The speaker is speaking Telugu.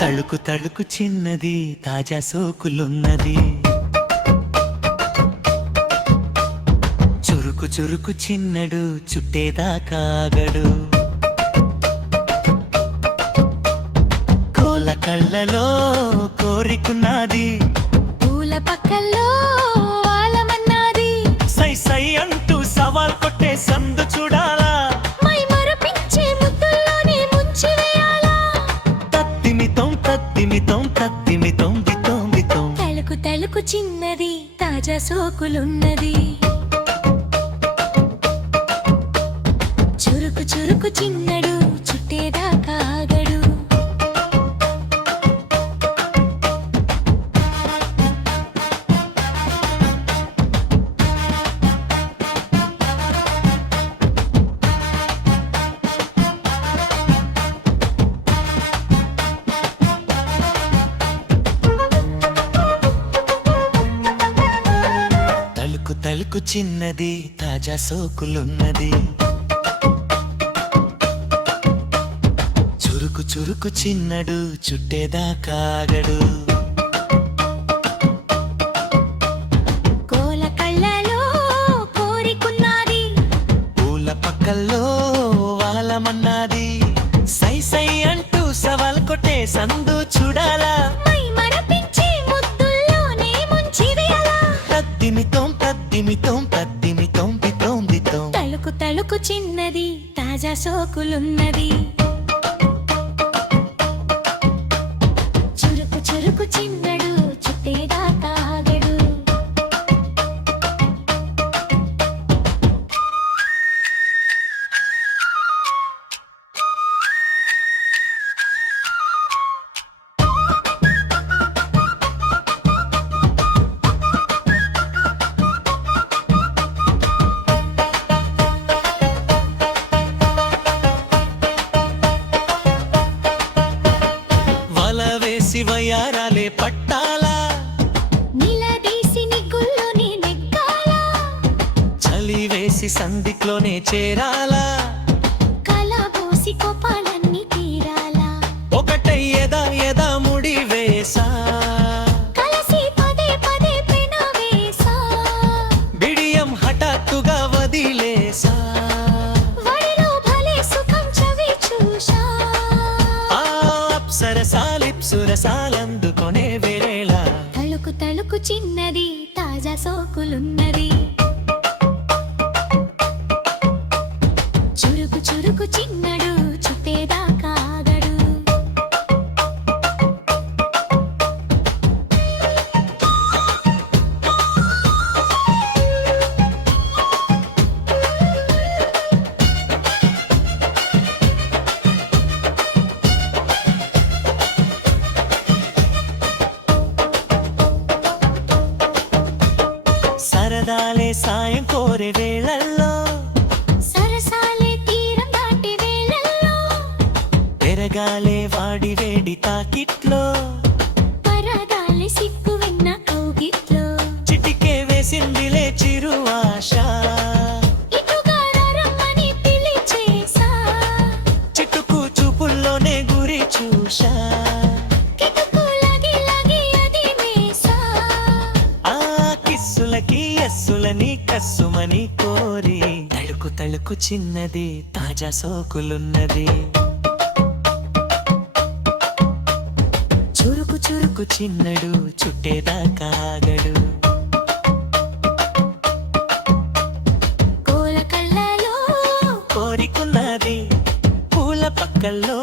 తళుకు తళుకు చిన్నది తాజా సోకులున్నది. చురుకు చురుకు చిన్నడు చుట్టేదాకాగడు. కోల కళ్ళలో కోరికున్నది, పూల పక్కల్లో ఆలమన్నది. సై సై అంటూ సవాల్ కొట్టే సందు చూడాలా, మై మరపించే ముద్దుల్లోనే ముంచివేయాలా. తత్తిమితం తత్తిమితం తత్తిమితం బితం బితం. తళుకు తళుకు చిన్నది తాజా సోకులున్నది. చురుకు చురుకు చిన్నడు చుట్టేదాకా ఆగడు. తళుకు తళుకు చిన్నది తాజా సోకులున్నది. చురుకు చురుకు చిన్నడు చుట్టేదాకాగడు. కోల కళ్ళలో కోరికున్నది, పూల పక్కల్లో వాలమన్నది. సై సై అంటూ సవాల్ కొట్టే సందు చూడాలా, మై మరపించే ముద్దుల్లోనే ముంచివేయాలా. తద్దిమితం తద్దిమితం తద్దిమితం బితం బితం. తళుకు తళుకు చిన్నది తాజా సోకులున్నది. చురుకు చురుకు చిన్నడు చుట్టేదాకా ఆగడు. వల వేసి వయారాలే పట్టాలా, నిలదీసి నిగ్గుల్లోనే నెగ్గాలా. చలి వేసి సందిక్లోనే చేరాలా, కలబోసి కోపాలన్నీ తీరాలా. ఒకటై ఎదా ఎదా ముడి వేసా, కలసి పదే పదే పెనవేసా. బిడియం హఠాత్తుగా వదిలేసా. వడిలో భలే సుఖం చవి చూశా. ఆ అప్సరసాలిప్సురసాలందుకొనే వేళ, తళుకు తళుకు చిన్నది తాజా సోకులున్నది. చురుకు చురుకు చిన్నడు చుట్టేదాకా ఆగడు. సరదాలే సాయం కోరే వేళల్లో, సరసాలే తీరం దాటి వేళల్లో. పెరగాలే వాడి వేడి తాకిట్లో, పరదాలే సిగ్గు విన్న కౌగిట్లో. చిటికే వేసిందిలే చిరు ఆశ, ఇటుగా రమ్మని పిలిచేసా. చిటుకు చూపుల్లోనే గురి చూశా. కిటుకు లగి లగి అది మేసా. ఆ కిస్సులకి ఎస్సులని కస్సుమని కోరి, తళుకు తళుకు చిన్నది తాజా సోకులున్నది. చురుకు చురుకు చిన్నడు చుట్టేదాకాగడు. కోల కళ్ళలో కోరికున్నది, పూల పక్కల్లో